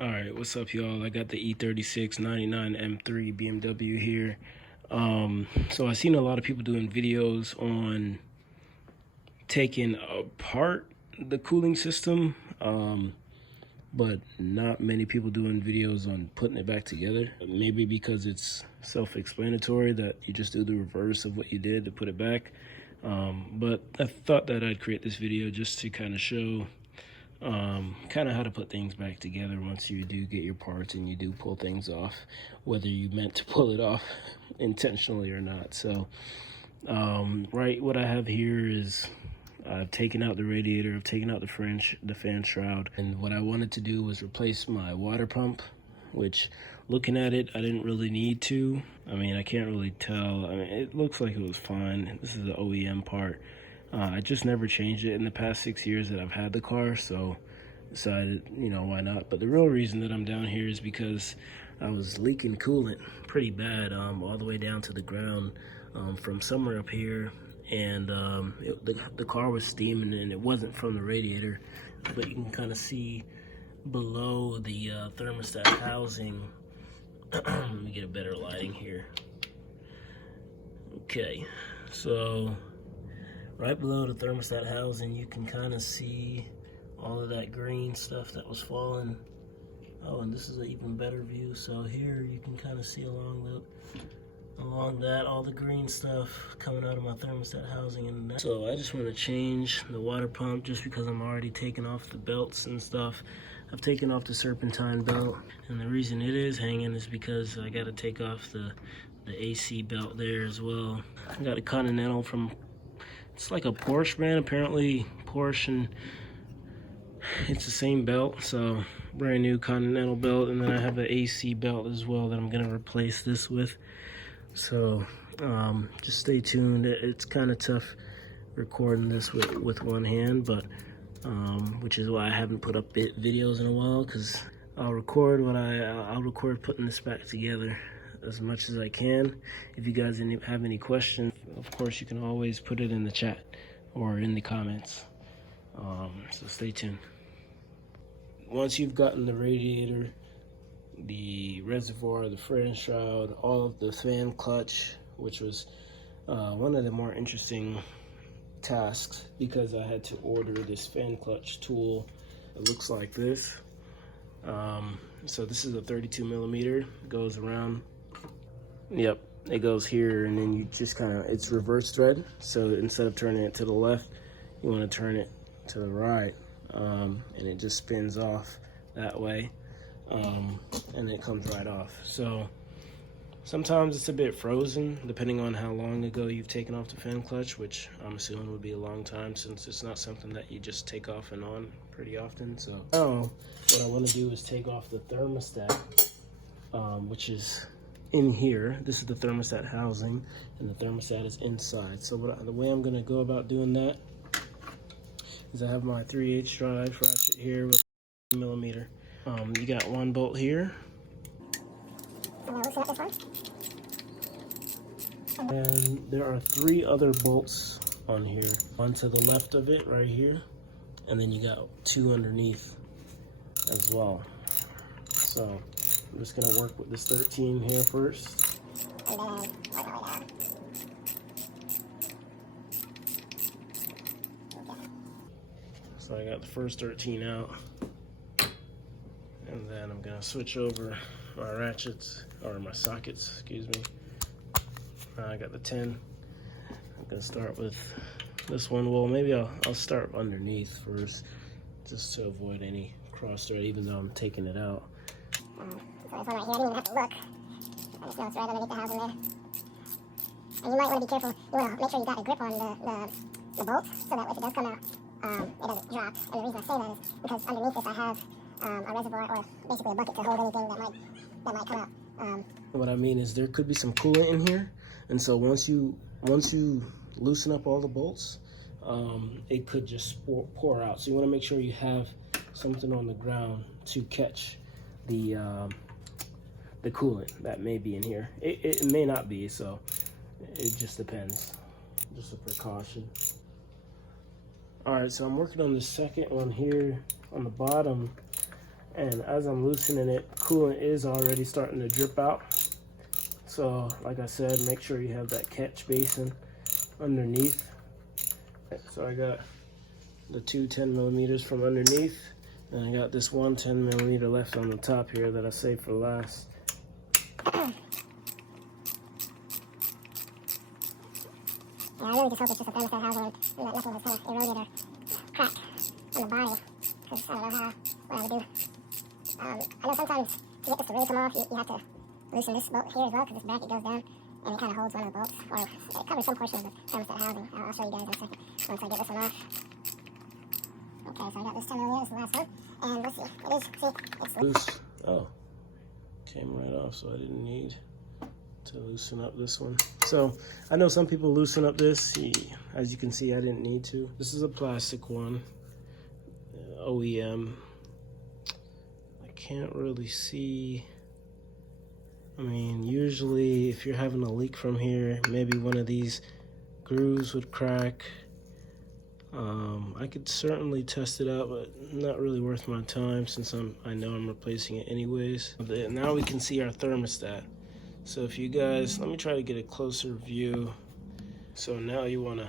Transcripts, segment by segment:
Alright, what's up y'all? I got the E36 99 M3 BMW here. So I've seen a lot of people doing videos on taking apart the cooling system, but not many people doing videos on putting it back together. Maybe because it's self-explanatory that you just do the reverse of what you did to put it back. But I thought that I'd create this video just to kind of show kind of how to put things back together once you do get your parts and you do pull things off, whether you meant to pull it off intentionally or not. So right, what I have here is I've taken out the radiator, I've taken out the fan shroud, and what I wanted to do was replace my water pump, which, looking at it, I didn't really need to. I mean, I can't really tell. I mean, it looks like it was fine. This is the OEM part. I just never changed it in the past 6 years that I've had the car, so decided, why not? But the real reason that I'm down here is because I was leaking coolant pretty bad, all the way down to the ground, from somewhere up here, and the car was steaming, and it wasn't from the radiator, but you can kind of see below the thermostat housing. Let me get a better lighting here. Okay, so right below the thermostat housing, you can kind of see all of that green stuff that was falling. Oh, and this is an even better view. So here you can kind of see along that, all the green stuff coming out of my thermostat housing. And that. So I just want to change the water pump just because I'm already taking off the belts and stuff. I've taken off the serpentine belt, and the reason it is hanging is because I got to take off the AC belt there as well. I got a Continental from, it's like a Porsche brand, apparently Porsche, and it's the same belt, so brand new Continental belt. And then I have an AC belt as well that I'm gonna replace this with. So just stay tuned. It's kind of tough recording this with one hand, but which is why I haven't put up videos in a while, because I'll record putting this back together as much as I can. If you guys have any questions, of course you can always put it in the chat or in the comments. So stay tuned. Once you've gotten the radiator, the reservoir, the fan shroud, all of the fan clutch, which was one of the more interesting tasks because I had to order this fan clutch tool. It looks like this. So this is a 32 millimeter. It goes around. Yep, it goes here, and then you just kind of, it's reverse thread. So instead of turning it to the left, you want to turn it to the right, and it just spins off that way, and it comes right off. So sometimes it's a bit frozen depending on how long ago you've taken off the fan clutch, which I'm assuming would be a long time since it's not something that you just take off and on pretty often. So now what I want to do is take off the thermostat, which is in here. This is the thermostat housing, and the thermostat is inside. So the way I'm going to go about doing that is I have my 3/8 drive ratchet here with a millimeter. You got one bolt here, and there are 3 other bolts on here. One to the left of it right here, and then you got 2 underneath as well. So I'm just gonna work with this 13 here first. So I got the first 13 out, and then I'm gonna switch over my ratchets, or my sockets, excuse me. I got the 10. I'm gonna start with this one. Well, maybe I'll start underneath first, just to avoid any cross thread, even though I'm taking it out. So this one right here, I didn't even have to look. I just know it's right underneath the housing there. And you might want to be careful. You want to make sure you got a grip on the bolt, so that if it does come out, it doesn't drop. And the reason I say that is because underneath this I have a reservoir, or basically a bucket to hold anything that might come out. What I mean is there could be some coolant in here, and so once you loosen up all the bolts, it could just pour out. So you want to make sure you have something on the ground to catch the coolant that may be in here. It may not be, so it just depends. Just a precaution. All right, so I'm working on the second one here on the bottom, And as I'm loosening it, coolant is already starting to drip out. So like I said, make sure you have that catch basin underneath. So I got the two 10 millimeters from underneath, and I got this one 10 millimeter left on the top here that I saved for last. Yeah, I really just hope it's just a thermostat housing and that nothing was kind of eroded or cracked on the body, because I don't know what I would do. I know sometimes to get this to really come off, you have to loosen this bolt here as well, because this bracket goes down and it kind of holds one of the bolts, or it covers some portion of the thermostat housing. I'll show you guys in a second once I get this one off. Okay, so I got this 10 millimeters, the last one, and let's see, it is, see, it's Loose. Oh, came right off, so I didn't need to loosen up this one. So I know some people loosen up this. As you can see, I didn't need to. This is a plastic one, OEM. I can't really see. I mean, usually if you're having a leak from here, maybe one of these grooves would crack. I could certainly test it out, but not really worth my time since I know I'm replacing it anyways. Now we can see our thermostat. So if you guys, let me try to get a closer view. So now you want to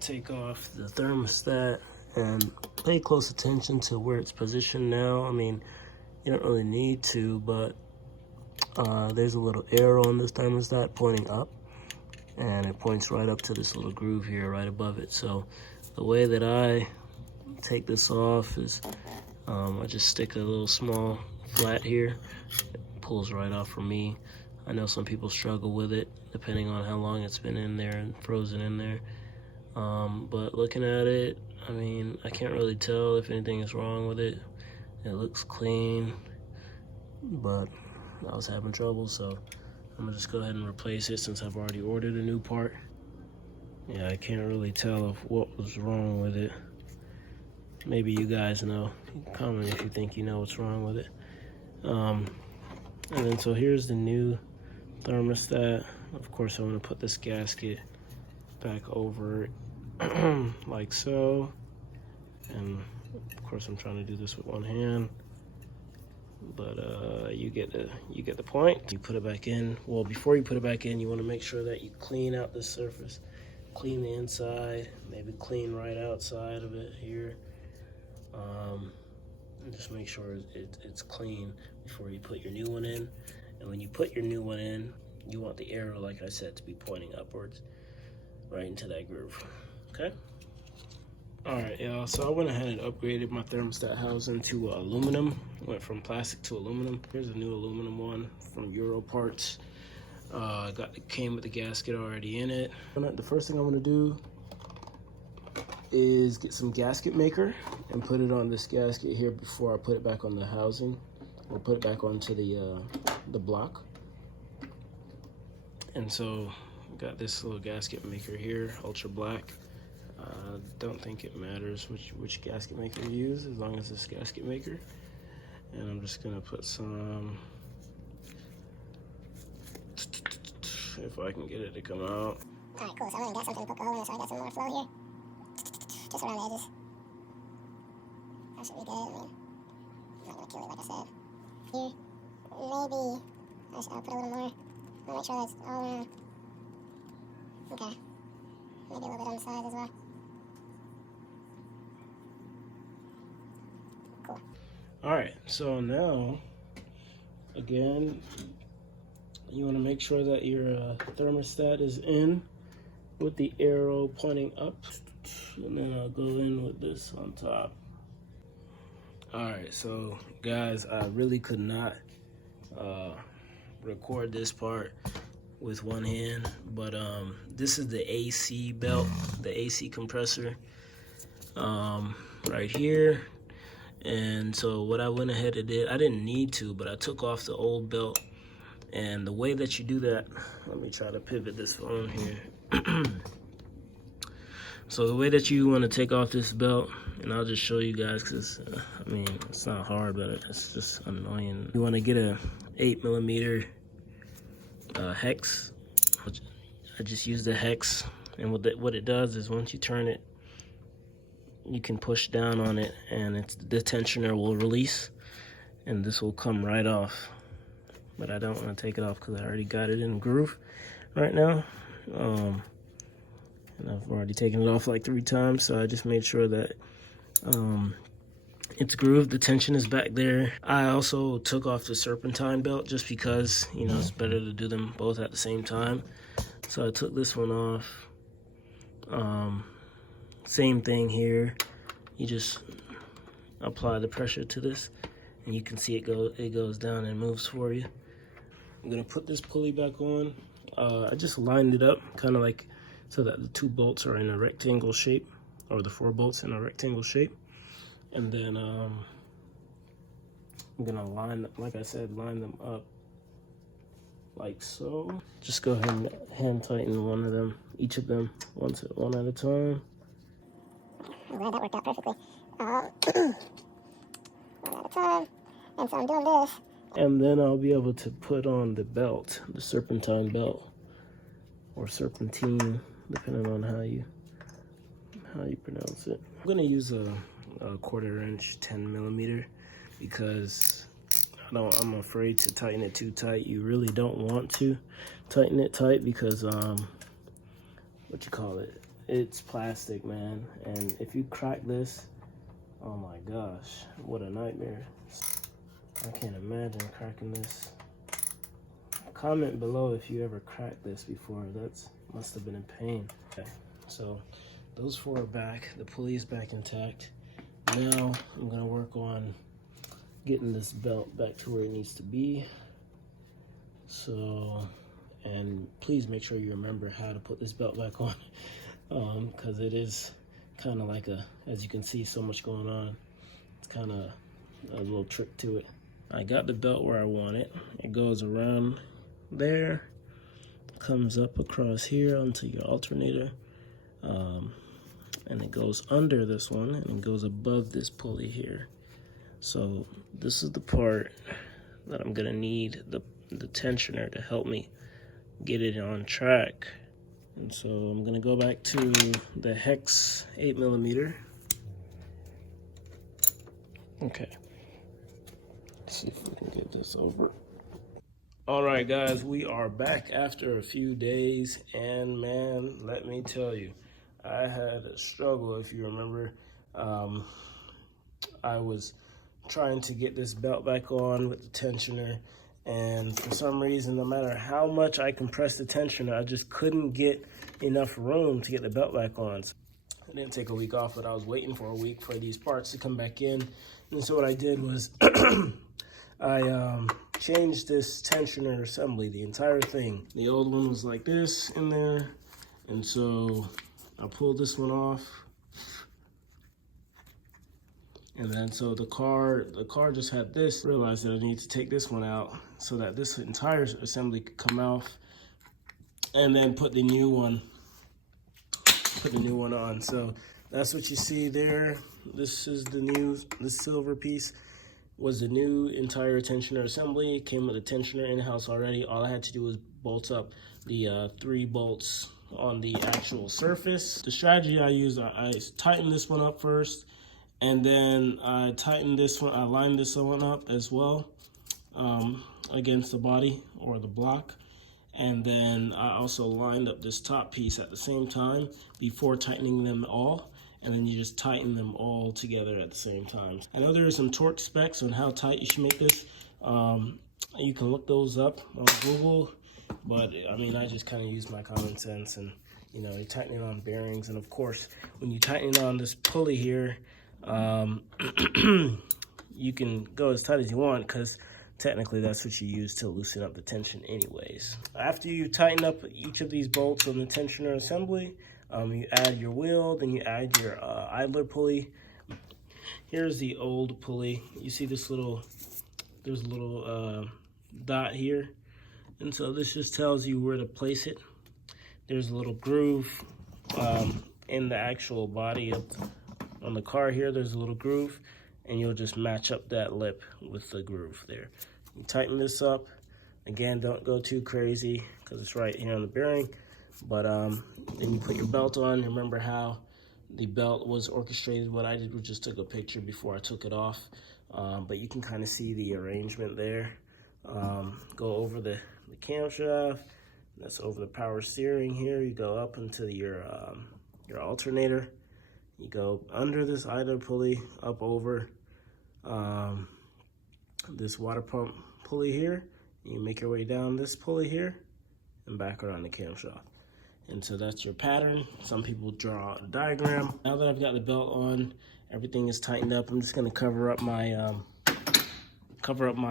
take off the thermostat and pay close attention to where it's positioned now. I mean, you don't really need to, but there's a little arrow on this thermostat pointing up, and it points right up to this little groove here right above it. So the way that I take this off is I just stick a little small flat here. It pulls right off for me. I know some people struggle with it depending on how long it's been in there and frozen in there. But looking at it, I mean, I can't really tell if anything is wrong with it. It looks clean, but I was having trouble, so I'm gonna just go ahead and replace it since I've already ordered a new part. Yeah, I can't really tell if what was wrong with it. Maybe you guys know. Comment if you think you know what's wrong with it. And then so here's the new thermostat. Of course, I want to put this gasket back over it like so. And of course, I'm trying to do this with one hand. But you get the point. You put it back in. Well, before you put it back in, you want to make sure that you clean out the surface. Clean the inside, maybe clean right outside of it here. And just make sure it's clean before you put your new one in. And when you put your new one in, you want the arrow, like I said, to be pointing upwards, right into that groove, okay? All right, y'all, so I went ahead and upgraded my thermostat housing to aluminum. Went from plastic to aluminum. Here's a new aluminum one from Euro Parts. Came with the gasket already in it. The first thing I'm gonna do is get some gasket maker and put it on this gasket here before I put it back on the housing, or put it back onto the block. And so got this little gasket maker here, ultra black. Don't think it matters which gasket maker you use as long as it's gasket maker. And I'm just gonna put some, if I can get it to come out. Alright, cool. So I went and got something to poke a hole in, so I got some more flow here. Just around the edges. That should be good. I mean, I'm not gonna kill it like I said. Here, maybe I'll put a little more. I'll make sure that's all around. Okay. Maybe a little bit on the side as well. Cool. Alright, so now, again, you want to make sure that your thermostat is in with the arrow pointing up. And then I'll go in with this on top. Alright, so guys, I really could not record this part with one hand, but this is the AC belt, the AC compressor right here. And so what I went ahead and did, I didn't need to, but I took off the old belt. And the way that you do that, let me try to pivot this phone here. So the way that you want to take off this belt, and I'll just show you guys because, I mean, it's not hard, but it's just annoying. You want to get a 8mm hex. I just use the hex, and what it does is once you turn it, you can push down on it, and the tensioner will release. and this will come right off. But I don't want to take it off because I already got it in groove right now. And I've already taken it off like 3 times, so I just made sure that it's grooved. The tension is back there. I also took off the serpentine belt just because, you know, it's better to do them both at the same time. So I took this one off. Same thing here. You just apply the pressure to this, and you can see it goes down and moves for you. I'm gonna put this pulley back on. I just lined it up kind of like so that the 2 bolts are in a rectangle shape, or the 4 bolts in a rectangle shape. And then I'm gonna line, like I said, line them up like so. Just go ahead and hand tighten one of them, each of them, one at a time. I'm glad that worked out perfectly. One at a time. And so I'm doing this. And then I'll be able to put on the belt, the serpentine belt, or serpentine, depending on how you pronounce it. I'm gonna use a 1/4 inch 10mm because I'm afraid to tighten it too tight. You really don't want to tighten it tight because it's plastic, man, and if you crack this, oh my gosh, what a nightmare. I can't imagine cracking this. Comment below if you ever cracked this before. That's must have been in pain. Okay, so those 4 are back. The pulley is back intact. Now I'm gonna work on getting this belt back to where it needs to be. So, and please make sure you remember how to put this belt back on, because it is kind of like as you can see, so much going on. It's kind of a little trick to it. I got the belt where I want it. It goes around there, comes up across here onto your alternator, and it goes under this one, and it goes above this pulley here. So this is the part that I'm gonna need the tensioner to help me get it on track. And so I'm gonna go back to the hex 8mm. Okay, let's see if we can get this over. All right, guys, we are back after a few days, and man, let me tell you, I had a struggle. If you remember, I was trying to get this belt back on with the tensioner, and for some reason, no matter how much I compressed the tensioner, I just couldn't get enough room to get the belt back on. So I didn't take a week off, but I was waiting for a week for these parts to come back in. And so what I did was I changed this tensioner assembly, the entire thing. The old one was like this in there, and so I pulled this one off. And then so the car just had this. Realized that I need to take this one out so that this entire assembly could come off, and then put the new one on. So that's what you see there. This is this silver piece was the new entire tensioner assembly. It came with a tensioner in-house already. All I had to do was bolt up the 3 bolts on the actual surface. The strategy I used, I tightened this one up first, and then I tightened this one, I lined this one up as well against the body or the block. And then I also lined up this top piece at the same time before tightening them all. And then you just tighten them all together at the same time. I know there are some torque specs on how tight you should make this. You can look those up on Google, but I mean, I just kind of use my common sense, and you know, you're tightening on bearings. And of course, when you're tightening on this pulley here, you can go as tight as you want, because technically that's what you use to loosen up the tension anyways. After you tighten up each of these bolts on the tensioner assembly, you add your wheel, then you add your idler pulley. Here's the old pulley. You see this there's a little dot here, and so this just tells you where to place it. There's a little groove in the actual body on the car here. There's a little groove, and you'll just match up that lip with the groove there. You tighten this up. Again, don't go too crazy because it's right here on the bearing. But then you put your belt on. Remember how the belt was orchestrated? What I did was just took a picture before I took it off. but you can kind of see the arrangement there. Go over the camshaft. That's over the power steering here. You go up into your alternator. You go under this idler pulley, up over this water pump pulley here. You make your way down this pulley here and back around the camshaft. And so that's your pattern. Some people draw a diagram. Now that I've got the belt on, everything is tightened up. I'm just gonna cover up my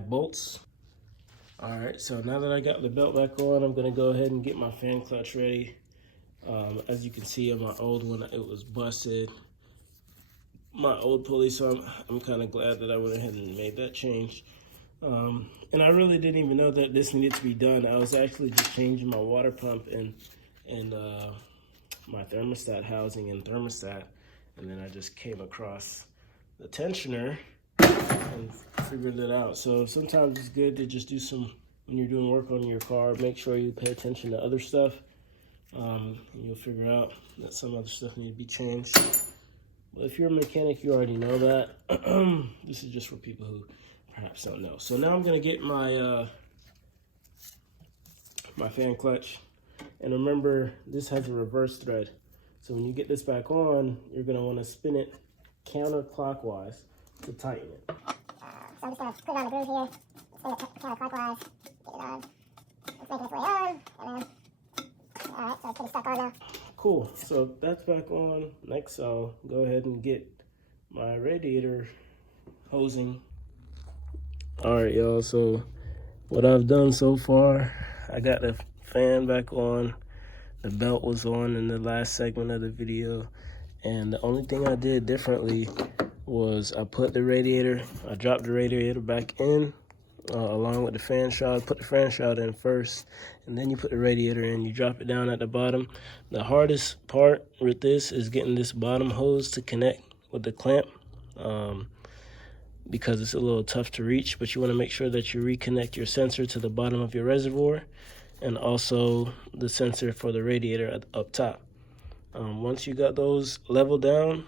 bolts. All right, so now that I got the belt back on, I'm gonna go ahead and get my fan clutch ready. As you can see on my old one, it was busted. My old pulley, so I'm kind of glad that I went ahead and made that change. And I really didn't even know that this needed to be done. I was actually just changing my water pump and my thermostat housing and thermostat, and then I just came across the tensioner and figured it out. So sometimes it's good to just do some, when you're doing work on your car, make sure you pay attention to other stuff, and you'll figure out that some other stuff needs to be changed. But if you're a mechanic, you already know that. This is just for people who perhaps don't know. So now I'm gonna get my my fan clutch. And remember, this has a reverse thread. So when you get this back on, you're gonna wanna spin it counterclockwise to tighten it. So I'm just gonna put it on the groove here, spin it counterclockwise, get it on. It's making its way on, and then, all right, so it's pretty stuck on now. Cool, so that's back on. Next, I'll go ahead and get my radiator hosing. All right, y'all, so what I've done so far, I got the fan back on. The belt was on in the last segment of the video. And the only thing I did differently was I dropped the radiator back in along with the fan shroud. Put the fan shroud in first, and then you put the radiator in. You drop it down at the bottom. The hardest part with this is getting this bottom hose to connect with the clamp, because it's a little tough to reach, but you want to make sure that you reconnect your sensor to the bottom of your reservoir and also the sensor for the radiator up top. Once you got those leveled down,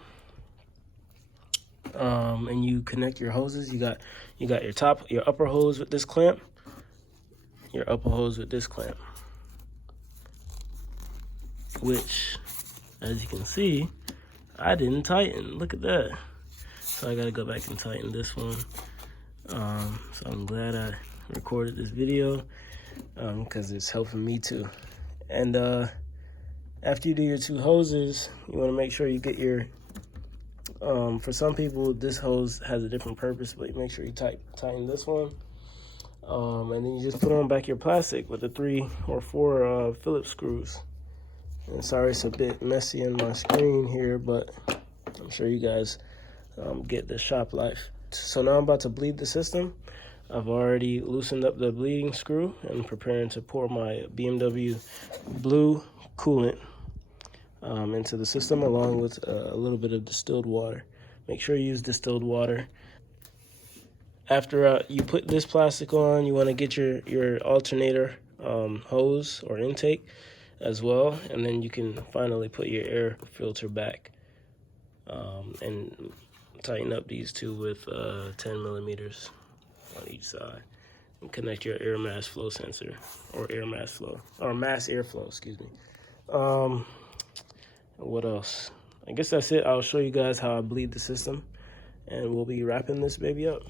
and you connect your hoses, you got your upper hose with this clamp, your upper hose with this clamp, which, as you can see, I didn't tighten. Look at that. So I gotta go back and tighten this one. So I'm glad I recorded this video, because it's helping me too. And after you do your two hoses, you want to make sure you get your, for some people this hose has a different purpose, but you make sure you tighten this one, and then you just put on back your plastic with the 3 or 4 Phillips screws. And sorry it's a bit messy on my screen here, but I'm sure you guys get the shop life. So now I'm about to bleed the system. I've already loosened up the bleeding screw and preparing to pour my BMW blue coolant into the system, along with a little bit of distilled water. Make sure you use distilled water. After you put this plastic on, you want to get your alternator hose or intake as well, and then you can finally put your air filter back, and tighten up these two with 10 millimeters on each side, and connect your air mass flow sensor, or mass airflow, excuse me. What else? I guess that's it. I'll show you guys how I bleed the system, and we'll be wrapping this baby up.